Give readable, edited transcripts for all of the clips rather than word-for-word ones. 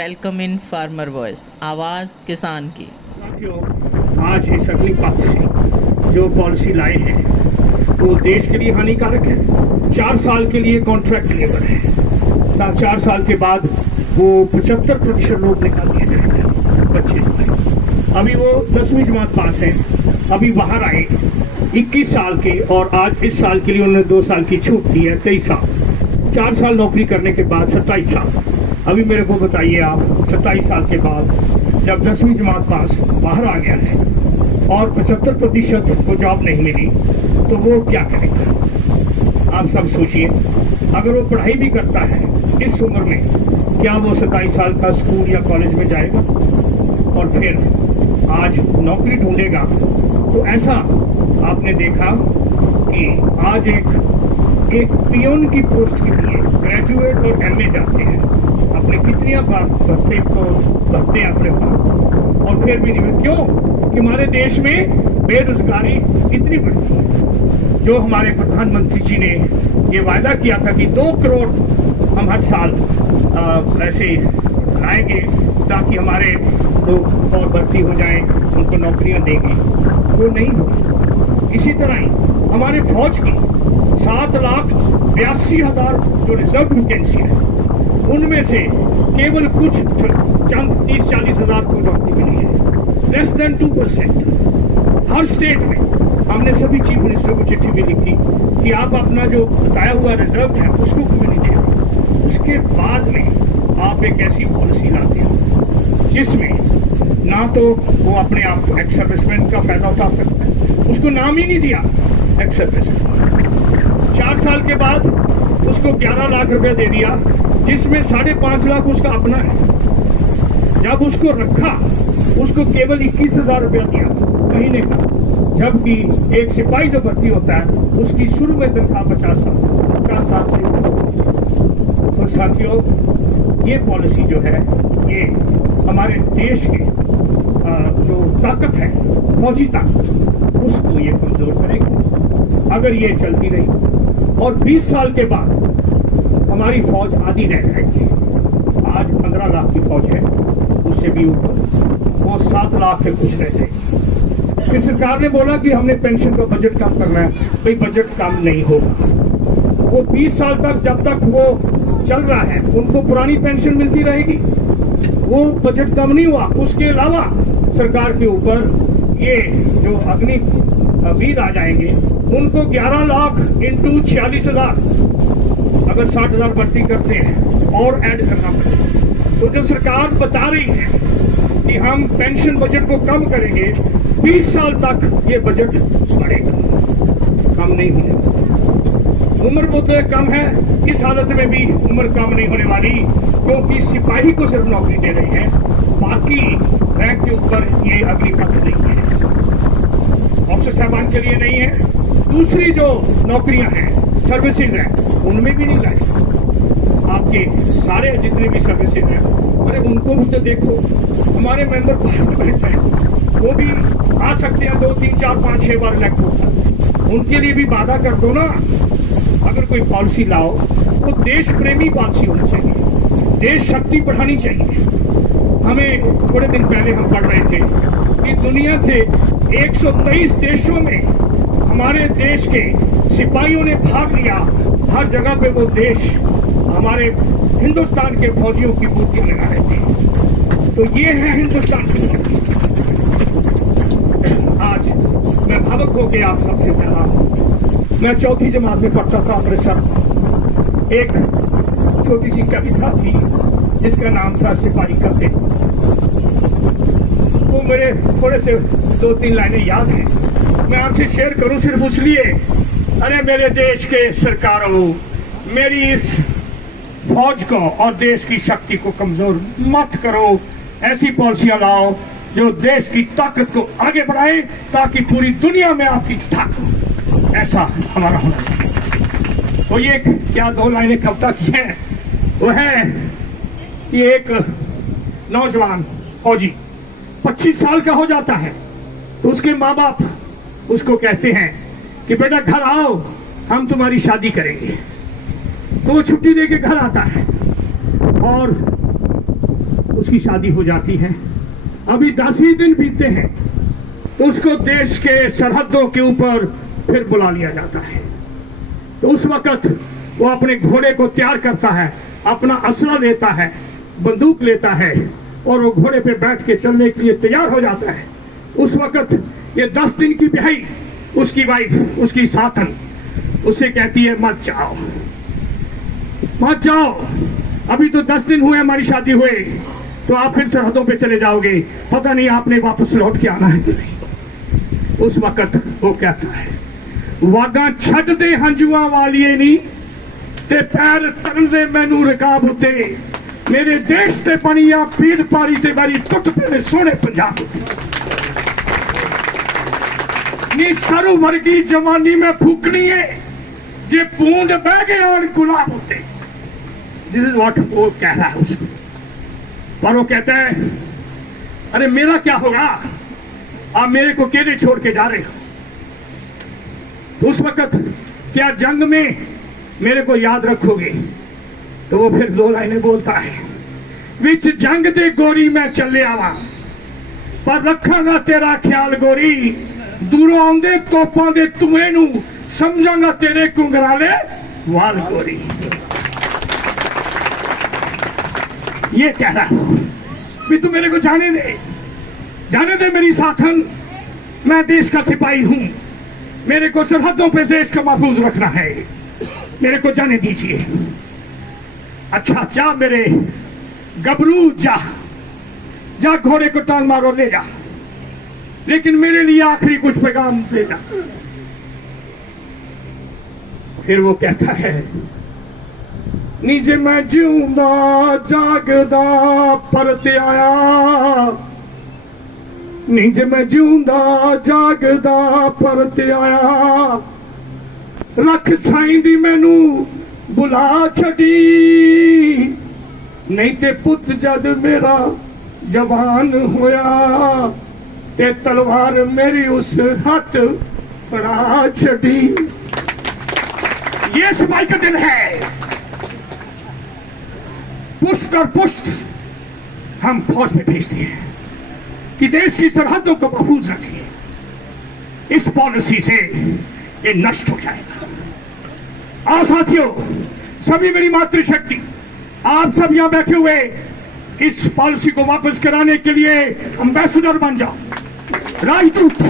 Welcome in farmer voice, आवाज़ किसान की। साथियों, आज इस अग्निपथ से जो पॉलिसी लाए हैं वो देश के लिए हानिकारक है। 4 साल के लिए कॉन्ट्रैक्ट लेबर है, 4 साल के बाद वो 75% लोग निकाल दिए जाएंगे बच्चे जो हैं। अभी वो 10वीं जमात पास हैं, अभी बाहर आए 21 साल के, और आज इस साल के लिए उन्होंने 2 साल की छूट दी है, 23 साल। 4 साल नौकरी करने के बाद 27 साल। अभी मेरे को बताइए आप, 27 साल के बाद जब 10वीं जमात पास बाहर आ गया है और 75% को जॉब नहीं मिली तो वो क्या करेगा? आप सब सोचिए। अगर वो पढ़ाई भी करता है इस उम्र में, क्या वो 27 साल का स्कूल या कॉलेज में जाएगा और फिर आज नौकरी ढूंढेगा? तो ऐसा आपने देखा कि आज एक पियोन की पोस्ट के लिए ग्रेजुएट और एमए जाते हैं, अपने कितनी भर्ते हैं अपने पास, और फिर भी नहीं। क्यों? कि हमारे देश में बेरोजगारी इतनी बढ़ी है। जो हमारे प्रधानमंत्री जी ने ये वायदा किया था कि 2 करोड़ हम हर साल ऐसे लाएंगे ताकि हमारे लोग और भर्ती हो जाएं, उनको नौकरियां देंगे, वो नहीं हुई। इसी तरह ही हमारे फौज की 7,82,000 जो रिजर्व वैकेंसी है, उनमें से केवल कुछ चंद 30-40 हजार को नौकरी मिली है, लेस देन 2%। हर स्टेट में हमने सभी चीफ मिनिस्टर को चिट्ठी भी लिखी कि आप अपना जो बताया हुआ रिजर्व है उसको क्यों नहीं दे रहे। उसके बाद में आप एक ऐसी पॉलिसी लाते हो जिसमें ना तो वो अपने आप को एक्स सर्विसमैन का फायदा उठा सकता है, उसको नाम ही नहीं दिया एक्स सर्विसमैन। 4 साल के बाद उसको 11 लाख रुपया दे दिया, जिसमें 5.5 लाख उसका अपना है। जब उसको रखा उसको केवल 21,000 रुपया दिया महीने का, जबकि एक सिपाही जो भर्ती होता है उसकी शुरू में तनख्वाह 50 साल से। तो साथियों, ये पॉलिसी जो है ये हमारे देश के जो ताकत है, फौजी ताकत, उसको ये कमजोर करेगी अगर ये चलती रही। और 20 साल के बाद हमारी फौज आधी रह जाएगी। आज 15 लाख की फौज है, उससे भी ऊपर वो 7 लाख से कुछ रह जाएगी। फिर सरकार ने बोला कि हमने पेंशन का बजट कम करना है। भाई बजट कम नहीं होगा। वो 20 साल तक जब तक वो चल रहा है उनको पुरानी पेंशन मिलती रहेगी, वो बजट कम नहीं हुआ। उसके अलावा सरकार के ऊपर ये जो अग्निवीर आ जाएंगे उनको 11 लाख इंटू 46,000, अगर 60,000 भर्ती करते हैं और ऐड करना पड़ेगा। तो जो सरकार बता रही है कि हम पेंशन बजट को कम करेंगे, 20 साल तक ये बजट बढ़ेगा, कम नहीं होने। उम्र बहुत कम है, इस हालत में भी उम्र कम नहीं होने वाली, क्योंकि सिपाही को सिर्फ नौकरी दे रही है, बाकी रैंक के ऊपर ये अग्निपथ नहीं है, ऑफिसर साहबान के लिए नहीं है। दूसरी जो नौकरियां हैं, सर्विसेज हैं, उनमें भी नहीं लाए। आपके सारे जितने भी सर्विसेज हैं, अरे उनको भी तो देखो। हमारे मेंबर पार्लियामेंट हैं, वो भी आ सकते हैं 2, 3, 4, 5, 6 बार इलेक्ट होकर, उनके लिए भी वादा कर दो ना। अगर कोई पॉलिसी लाओ तो देश प्रेमी पॉलिसी होनी चाहिए, देश शक्ति बढ़ानी चाहिए। हमें थोड़े दिन पहले हम पढ़ रहे थे कि दुनिया से 123 देशों में हमारे देश के सिपाहियों ने भाग लिया। हर जगह पे वो देश हमारे हिंदुस्तान के फौजियों की मूर्ति लगा रहे थे। तो ये है हिंदुस्तान की फौज। आज मैं भावुक हो गया। आप सबसे पहला, मैं 4वीं जमात में पढ़ता था अमृतसर। एक छोटी सी कविता थी जिसका नाम था सिपाही का दिल। वो मेरे थोड़े से 2-3 लाइनें याद हैं, मैं आपसे शेयर करूं सिर्फ इसलिए। अरे मेरे देश के सरकारों, मेरी इस फौज को और देश की शक्ति को कमजोर मत करो। ऐसी पॉलिसियां लाओ जो देश की ताकत को आगे बढ़ाए, ताकि पूरी दुनिया में आपकी ताकत, ऐसा हमारा होना चाहिए। तो ये क्या 2 लाइनें कविता की हैं, वो है कि एक नौजवान फौजी 25 साल का हो जाता है तो उसके माँ बाप उसको कहते हैं कि बेटा घर आओ, हम तुम्हारी शादी करेंगे। तो वो छुट्टी लेके घर आता है और उसकी शादी हो जाती है, अभी 10 ही दिन बीतते हैं तो उसको देश के सरहदों के ऊपर फिर बुला लिया जाता है। तो उस वक्त वो अपने घोड़े को तैयार करता है, अपना असला लेता है, बंदूक लेता है और वो घोड़े पे बैठ के चलने के लिए तैयार हो जाता है। उस वक्त ये 10 दिन की ब्याही उसकी वाइफ, उसकी साथन उससे कहती है मत जाओ, मत जाओ, अभी तो 10 दिन हुए हमारी शादी हुए, तो आप फिर सरहदों पे चले जाओगे, पता नहीं आपने वापस लौट के आना है कि नहीं। उस वक्त वो कहता है वागा छड़ दे हंजुआ वालिए नी ते पैर तरन दे मैनू रकाब उते, मेरे देश से बनिया पीड़ पारी ते बारी टुट पे सोने पंजाब नी सरू वर्गी जवानी में फूकनी है जे बूंद बह गए और गुलाब होते। दिस इज व्हाट वो कह रहा है उसको। पर वो कहता है अरे मेरा क्या होगा, आप मेरे को अकेले छोड़ के जा रहे हो, तो उस वक्त क्या जंग में मेरे को याद रखोगे। तो वो फिर 2 लाइनें बोलता है, विच जंग दे गोरी मैं चले आवा पर रखांगा तेरा ख्याल गोरी, दूरों आंदे तोपां दे धुएं नू समझांगा तेरे कुंगराले वाल गोरी। ये कह रहा हूं भी तू मेरे को जाने दे मेरी साथन, मैं देश का सिपाही हूं, मेरे को सरहदों पे देश का महफूज रखना है, मेरे को जाने दीजिए। अच्छा जा मेरे गबरू, जा घोड़े को टांग मारो ले जा, लेकिन मेरे लिए आखिरी कुछ पैगाम ले जा। फिर वो कहता है नीचे मैं जीऊंदा जागदा परत आया, नीचे मैं जीऊंदा जागदा परत आया, रख साईं दी मैनू बुला छड़ी, नहीं ते पुत जद मेरा जवान होया ते तलवार मेरी उस हाथ पड़ा छड़ी। ये सिपाही का दिन है, पुष्ट और पुष्ट हम फौज में भेजते हैं कि देश की सरहदों को महफूज रखिए। इस पॉलिसी से ये नष्ट हो जाएगा। और साथियों, सभी मेरी मातृशक्ति, आप सब यहां बैठे हुए इस पॉलिसी को वापस कराने के लिए एम्बेसडर बन जाओ, राजदूत।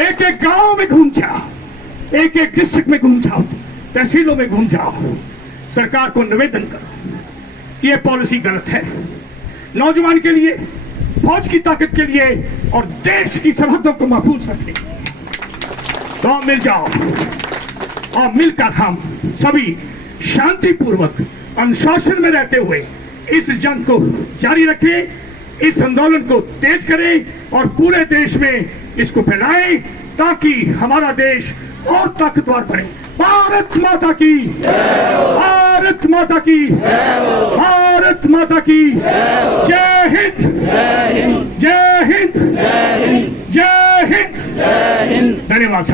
एक एक गांव में घूम जाओ, एक एक डिस्ट्रिक्ट में घूम जाओ, तहसीलों में घूम जाओ, सरकार को निवेदन करो कि यह पॉलिसी गलत है। नौजवान के लिए, फौज की ताकत के लिए और देश की सरहदों को महफूज रखने के लिए तो मिल जाओ और मिलकर हम सभी शांतिपूर्वक अनुशासन में रहते हुए इस जंग को जारी रखें, इस आंदोलन को तेज करें और पूरे देश में इसको फैलाएं ताकि हमारा देश और ताकतवर बने। भारत माता की, भारत माता की, भारत माता की जय हिंद, जय हिंद, जय हिंद, जय हिंद। धन्यवाद।